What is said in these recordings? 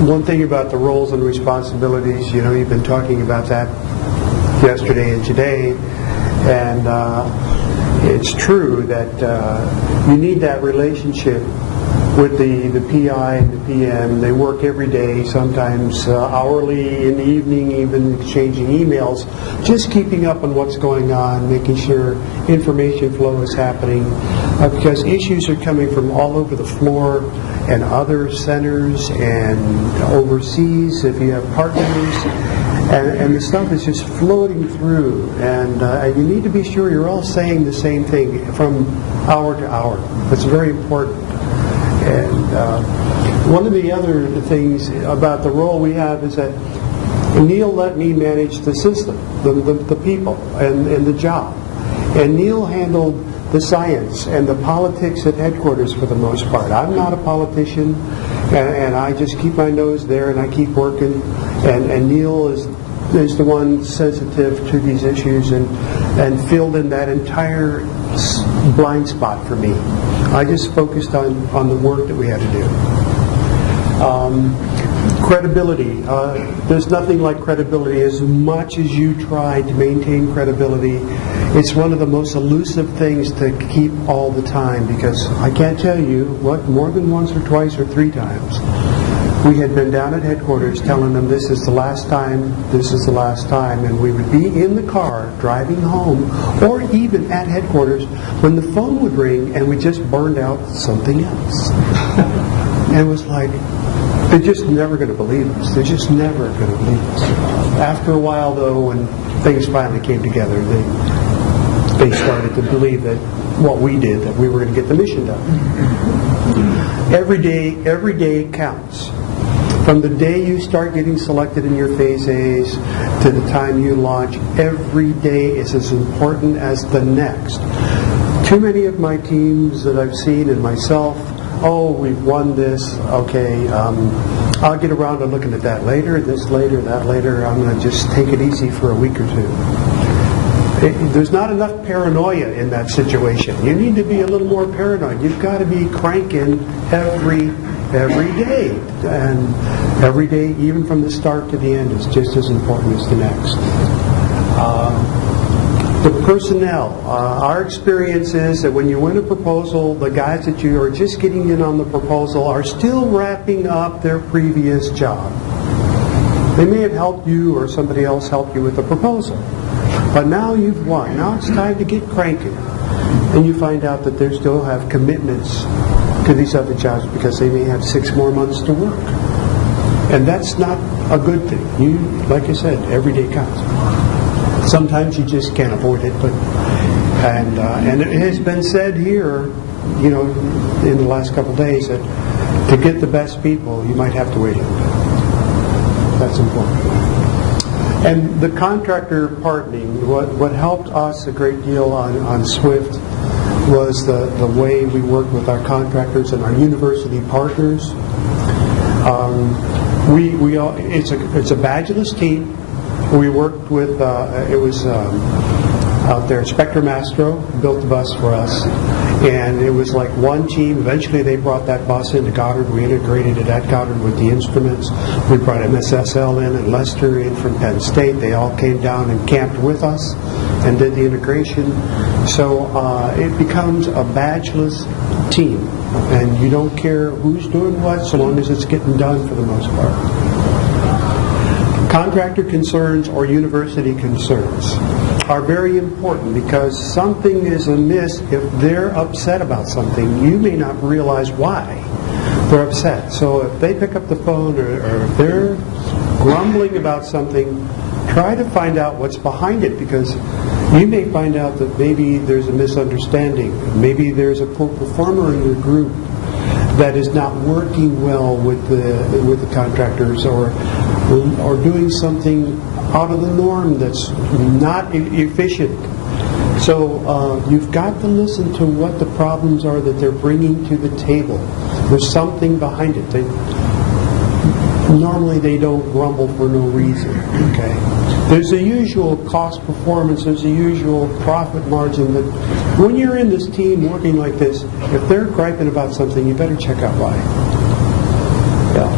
One thing about the roles and responsibilities, you've been talking about that yesterday and today, and it's true that you need that relationship with the PI and the PM. They work every day, sometimes hourly, in the evening, even exchanging emails, just keeping up on what's going on, making sure information flow is happening, because issues are coming from all over the floor and other centers and overseas if you have partners, and the stuff is just floating through, and you need to be sure you're all saying the same thing from hour to hour. That's very important. And one of the other things about the role we have is that Neil let me manage the system, the people, and the job. And Neil handled the science and the politics at headquarters for the most part. I'm not a politician, and I just keep my nose there and I keep working. And Neil is the one sensitive to these issues and filled in that entire blind spot for me. I just focused on the work that we had to do. Credibility. There's nothing like credibility. As much as you try to maintain credibility, it's one of the most elusive things to keep all the time, because I can't tell you what, more than once or twice or three times, we had been down at headquarters telling them this is the last time, and we would be in the car driving home, or even at headquarters, when the phone would ring and we just burned out something else. And it was like, they're just never going to believe us. They're just never going to believe us. After a while, though, when things finally came together, they started to believe that what we did, that we were going to get the mission done. Every day counts. From the day you start getting selected in your Phase A's to the time you launch, every day is as important as the next. Too many of my teams that I've seen, and myself, we've won this, okay, I'll get around to looking at that later, this later, that later, I'm going to just take it easy for a week or two. There's not enough paranoia in that situation. You need to be a little more paranoid. You've got to be cranking every day, and every day, even from the start to the end, is just as important as the next. The personnel. Our experience is that when you win a proposal, the guys that you are just getting in on the proposal are still wrapping up their previous job. They may have helped you, or somebody else helped you with the proposal, but now you've won. Now it's time to get cranking, and you find out that they still have commitments to these other jobs because they may have 6 more months to work. And that's not a good thing. Like I said, every day counts. Sometimes you just can't avoid it, and it has been said here, in the last couple of days, that to get the best people, you might have to wait a little bit. That's important. And the contractor partnering, what helped us a great deal on SWIFT was the way we worked with our contractors and our university partners. It's a badgeless team. We worked with out there, Spectrum Astro built the bus for us, and it was like one team. Eventually they brought that bus into Goddard. We integrated it at Goddard with the instruments. We brought MSSL in and Lester in from Penn State. They all came down and camped with us and did the integration. So it becomes a badgeless team, and you don't care who's doing what so long as it's getting done for the most part. Contractor concerns or university concerns are very important, because something is amiss. If they're upset about something, you may not realize why they're upset. So if they pick up the phone or if they're grumbling about something, try to find out what's behind it, because you may find out that maybe there's a misunderstanding. Maybe there's a poor performer in your group that is not working well with the contractors, or doing something out of the norm that's not efficient. So you've got to listen to what the problems are that they're bringing to the table. There's something behind it. Normally they don't grumble for no reason. Okay. There's the usual cost performance, there's the usual profit margin, but when you're in this team working like this, if they're griping about something, you better check out why. Yeah.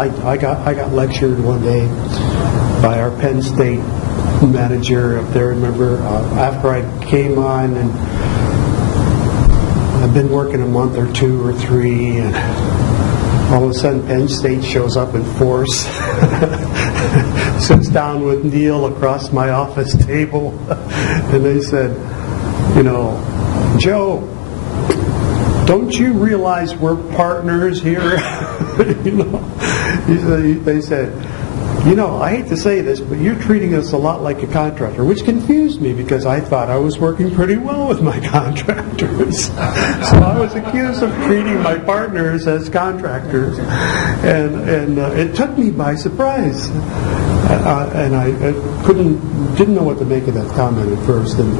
I got lectured one day by our Penn State manager up there. Remember, after I came on, and I've been working a month or two or three, and all of a sudden Penn State shows up in force, sits down with Neil across my office table, and they said, Joe, don't you realize we're partners here? They said, I hate to say this, but you're treating us a lot like a contractor, which confused me because I thought I was working pretty well with my contractors. So I was accused of treating my partners as contractors, and it took me by surprise. And I didn't know what to make of that comment at first, and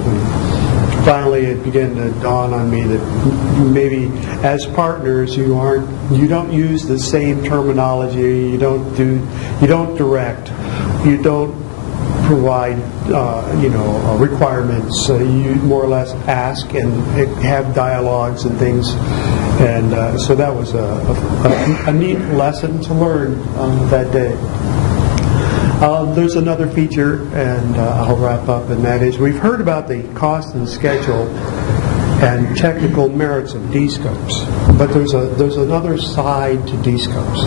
finally it began to dawn on me that maybe as partners you don't use the same terminology, you don't direct, you don't provide requirements, you more or less ask and have dialogues and things, and so that was a neat lesson to learn that day. There's another feature, and I'll wrap up, and that is we've heard about the cost and schedule and technical merits of D-scopes, but there's another side to D-scopes,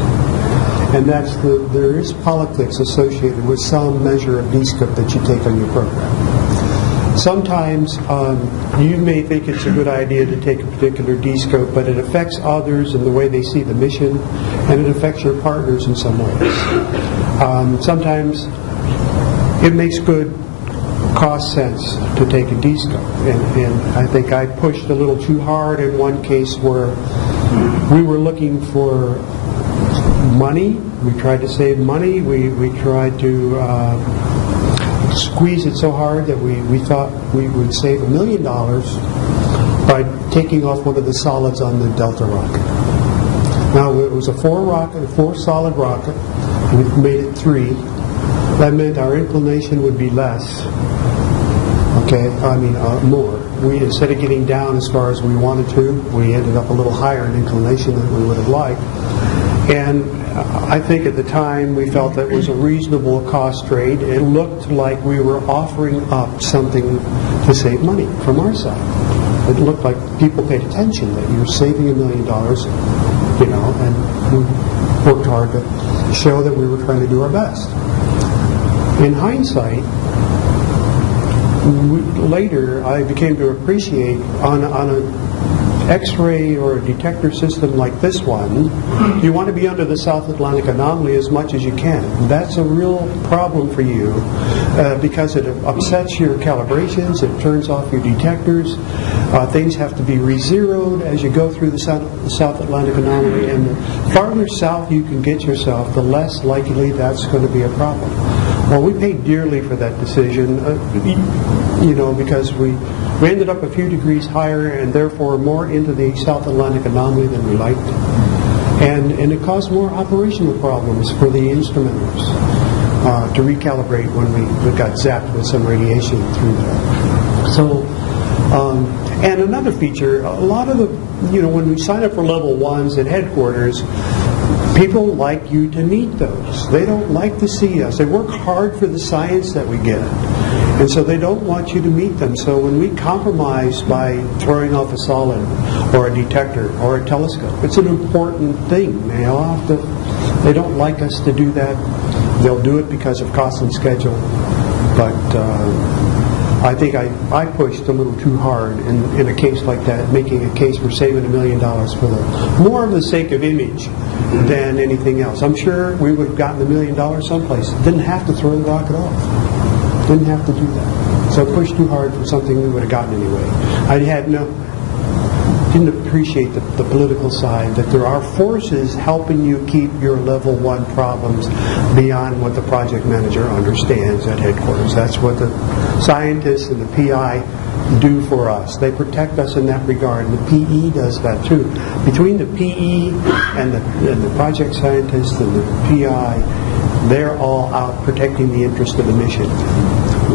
and that's there is politics associated with some measure of D-scope that you take on your program. Sometimes you may think it's a good idea to take a particular D-scope, but it affects others in the way they see the mission, and it affects your partners in some ways. Sometimes it makes good cost sense to take a D-scope, and I think I pushed a little too hard in one case where we were looking for money. We tried to save money. We tried to squeeze it so hard that we thought we would save $1 million by taking off one of the solids on the Delta rocket. Now it was a four solid rocket. We made it 3. That meant our inclination would be less. More. We, instead of getting down as far as we wanted to, we ended up a little higher in inclination than we would have liked. And I think at the time we felt that was a reasonable cost trade. It looked like we were offering up something to save money from our side. It looked like people paid attention that you're saving $1 million, and we worked hard to show that we were trying to do our best. In hindsight, later I became to appreciate on an X-ray or a detector system like this one, you want to be under the South Atlantic anomaly as much as you can. That's a real problem for you because it upsets your calibrations, it turns off your detectors, things have to be re-zeroed as you go through the South Atlantic anomaly, and the farther south you can get yourself, the less likely that's going to be a problem. Well, we paid dearly for that decision, because we ended up a few degrees higher and therefore more into the South Atlantic anomaly than we liked. And it caused more operational problems for the instrumenters to recalibrate when we got zapped with some radiation through there. So, and another feature, a lot of the, when we sign up for level 1s at headquarters, people like you to meet those. They don't like to see us. They work hard for the science that we get. And so they don't want you to meet them. So when we compromise by throwing off a solid or a detector or a telescope, it's an important thing. They don't like us to do that. They'll do it because of cost and schedule. But I think I pushed a little too hard in a case like that, making a case for saving $1 million for more of the sake of image than anything else. I'm sure we would have gotten $1 million someplace. Didn't have to throw the rocket off. Didn't have to do that. So I pushed too hard for something we would have gotten anyway. I didn't appreciate the political side, that there are forces helping you keep your level 1 problems beyond what the project manager understands at headquarters. That's what the scientists and the PI do for us. They protect us in that regard, and the PE does that too. Between the PE and the project scientists and the PI, they're all out protecting the interest of the mission.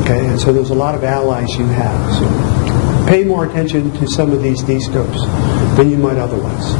Okay, and so there's a lot of allies you have. So pay more attention to some of these D-scopes than you might otherwise.